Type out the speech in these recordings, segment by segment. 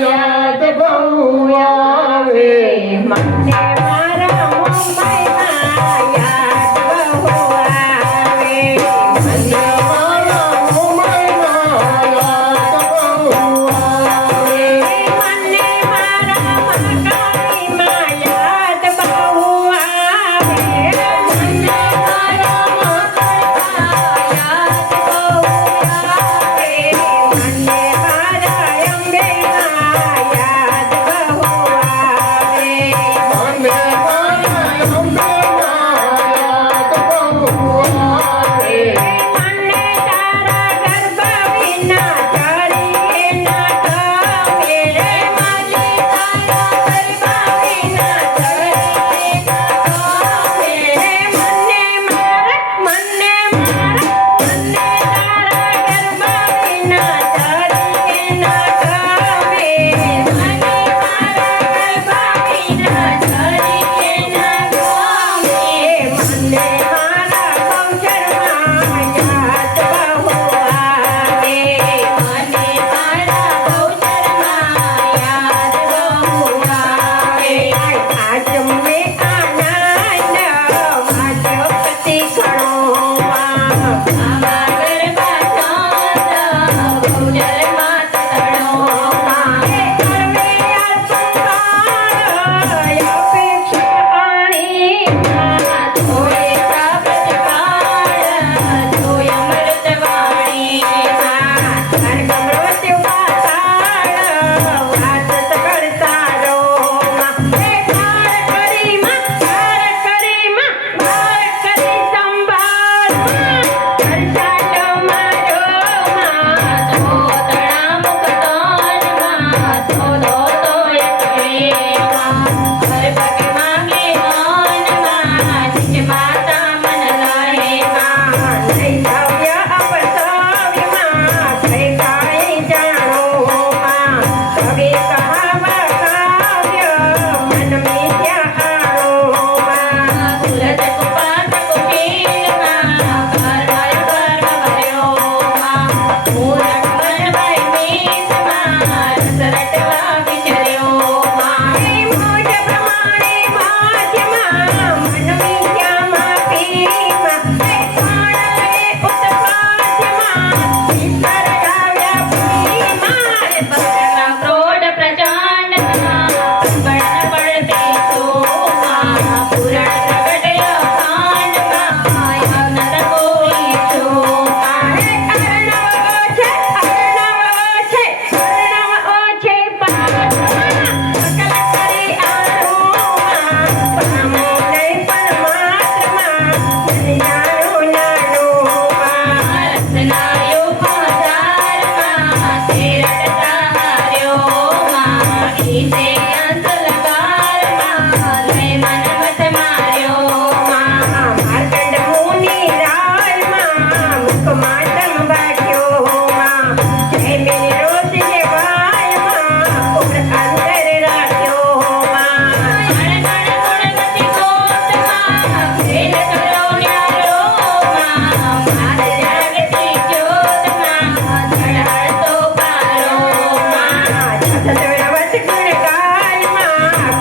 યાદ બહુ આવે મને મારા મુંબઈમાં યાદ બહુ આવે મને મારા મુંબઈમાં યાદ બહુ આવે મને મારા મકાઈમાં યાદ બહુ આવે મને મારા મકાઈમાં યાદ બહુ આવે મને મારા અંબેમાં યાદ બહુ આવે મને મારા અંબેમાં યાદ બહુ આવે મને તારા ગરબા વિના તારી ના ગમે રે માલી તારા ગરબા વિના તારી ના ગમે રે મને તારા ગરબા વિના તારી ના ગમે મને તારા ગરબા વિના તારી ના ગમે મને મારા બહુચરમાં યાદ બહુ આવે મને મારા બહુચરમાં યાદ બહુ આવે આજ મેં આનંદ વાંચ્યો પતિ ઘણોમાં આવા ગરબા ચાંદ બહુચરમાં તળોમાં કરવે અપેક્ષા આણીમાં થોડે પ્રાપ્ત કાળ જોય અમૃત વાણીમાં ગમરો પાતાળ વાત કરતા રોમાં કાર કરી સંભાળ કરતા મારો માં ધોતળા મુકતાનમાં ધોધો તોય કરેમાં ઘર પગ માંગે ગાનમાં નિજ માતા મન લાહેમાં નહીં સવ્ય અપસવ્યમાં કઈ કાંઈ જાણોમાં કવિ કહાવા કાવ્ય મન મિથ્યા આળોમાં સુરત કુપાત કુટીરમાં કરવાય ગર્વ ભર્યોમાં મૂરખ બનવાય મીતમાં રસ રટવા વિચર્યોમાં મોજ પ્રમાણે ભાગ્યમાં મન મિથ્યામાં પીમાં કાળે ઉત્પાદ્યમાં ભીતર ગાવ્યા ભૂમિમાં પગલા ક્રોડ પ્રચંડના બળ બળતે સોમાં પુરાણ પ્રગટ્યો કાંડમાં યજ્ઞ કોઈ ચોમાં અર્ણવ ઓછે પાઠમાં સકલ કરી આણોમાં પામો નહીં પરમાત્મા મન જાણો નાનોમાં રત્નાયો પધારમાં તે રટતા હાર્યોમાં ઈસે અંત લગારમાં લઈ મન મત માર્યોમાં માર્કંડ મુનિ રાયમાં મુખમાં તમ વાગ્યોમાં જય મેરી રોજ જેવાયમાં ઉગ્ર અંતર રાખ્યોમાં ગણ ગુણવતી ગોતમાં પ્રેમ કરો ન્યારોમાં માર જાગતી જ્યોતમાં ચડાડતો પારોમાં સતવત ગુણગાનમાં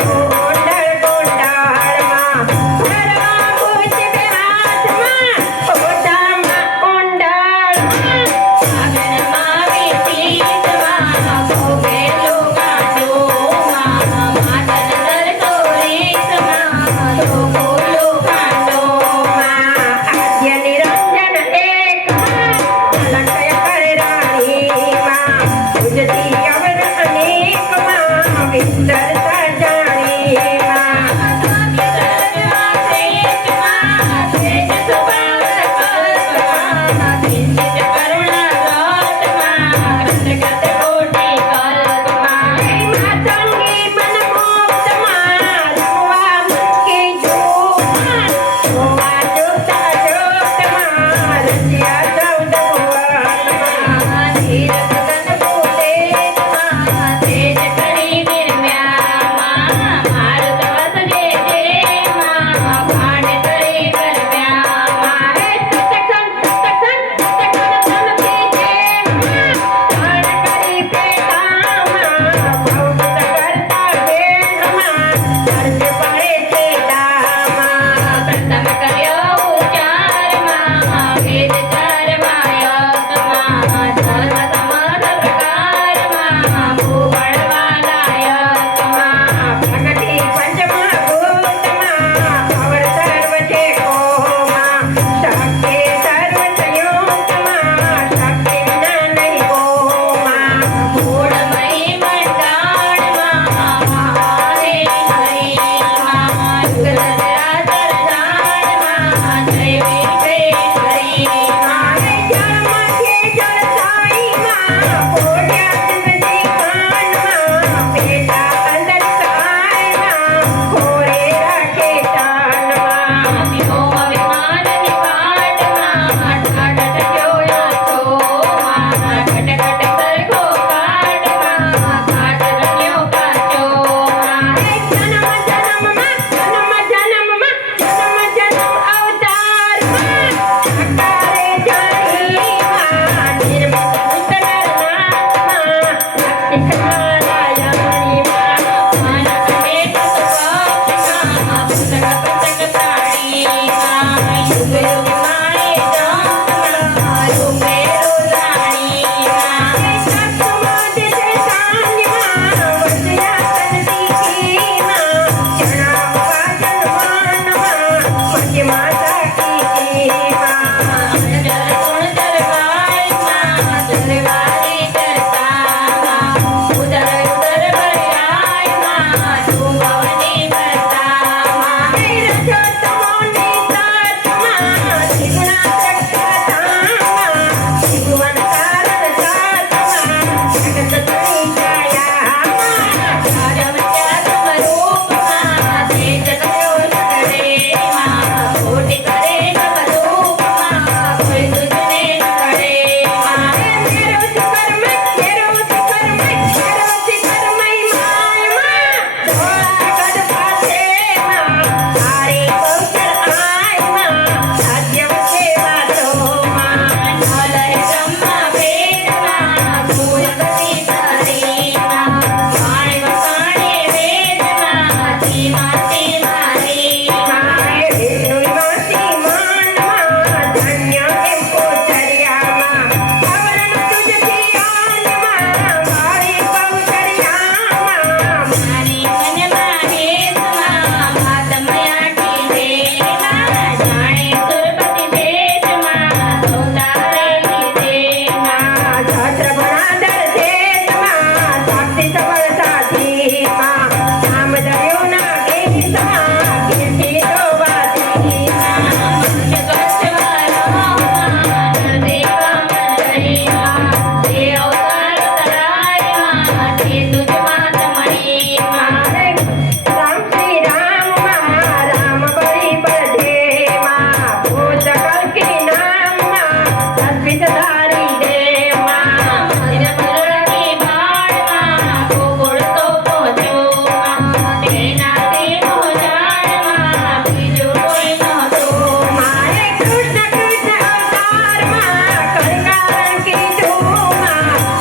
કહો ઓંડળ ગોંડાળમાં ભરવા ભૂષ બે હાથમાં ઓઢામાં ઓંડાળમાં સાગરમાં વિચિતમાં ભોગેલું ગાંડોમાં માતન દરતો રીતમાં ધોકોલું ગાંડોમાં આદ્ય નિરંજન એકમાં અલંકય કરે રાણીમાં ઉજતી અવર અનેકમાં વિસ્તરતા જાણીમાં કિંચિત કરુણા ગાતમાં રસગત કોટી કલ્પમાં માતંગી મન મોક્ષમાં રમવા મુકી જોમાં જોવા જોતા જોતમાં રચ્યા સૌદ ભુવનમાં ધીર સદન બોલેમાં તેજ કરી નિર્મ્યા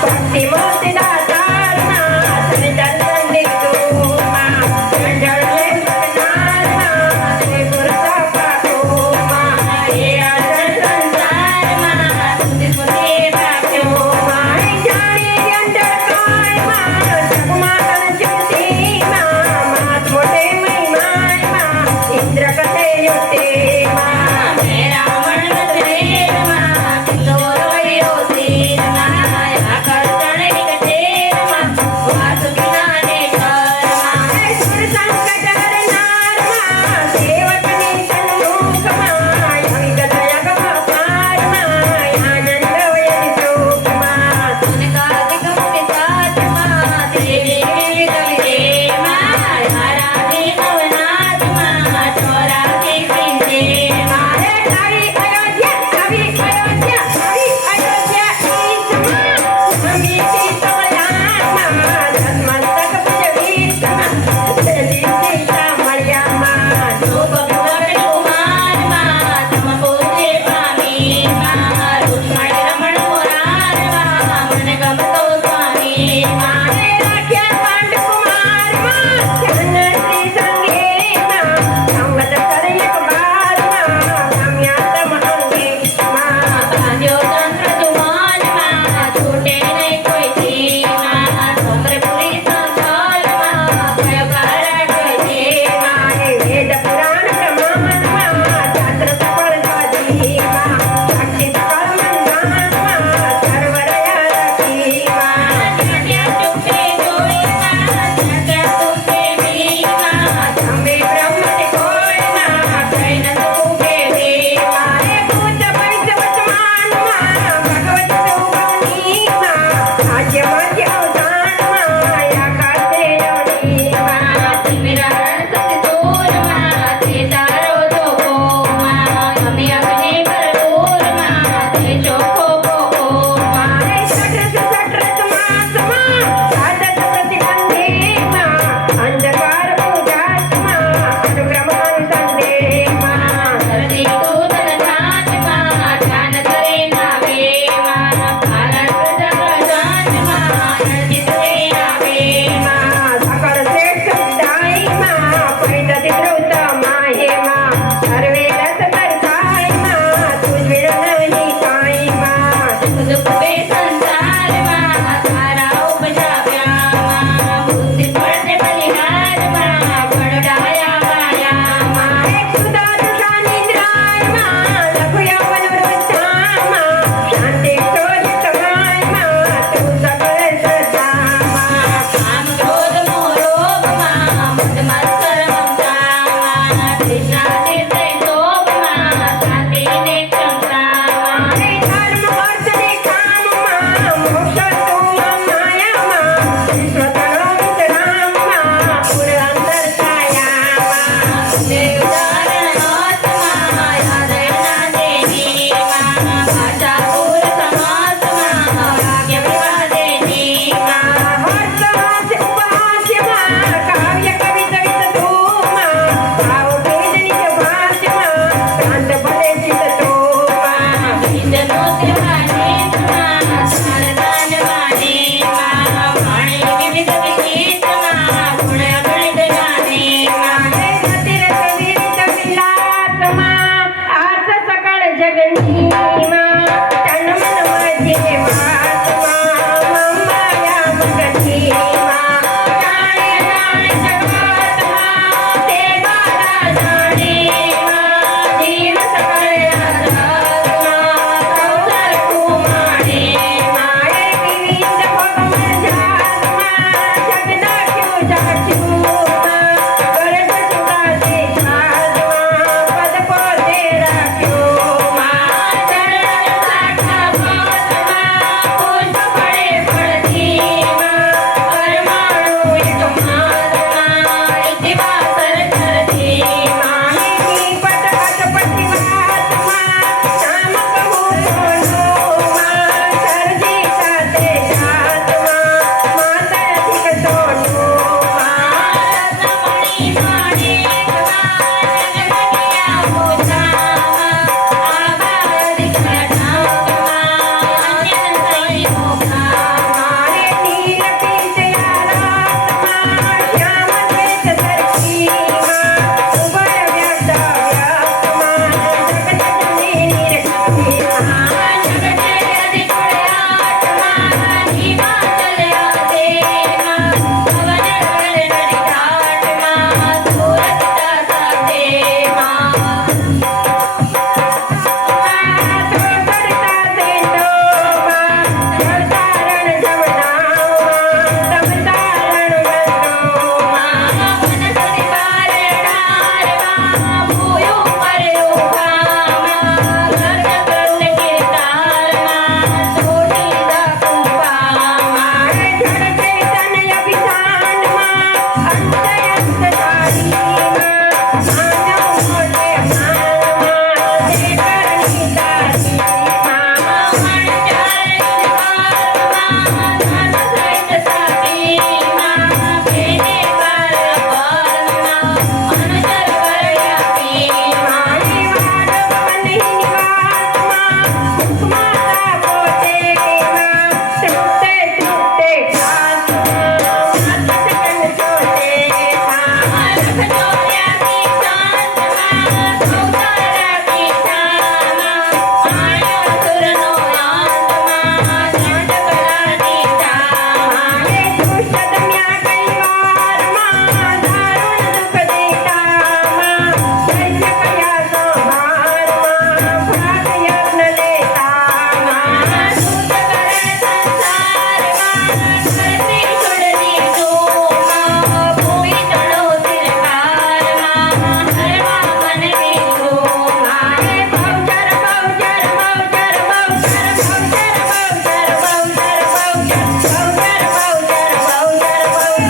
ભક્તિ મોતી દાતાર માં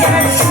Yes.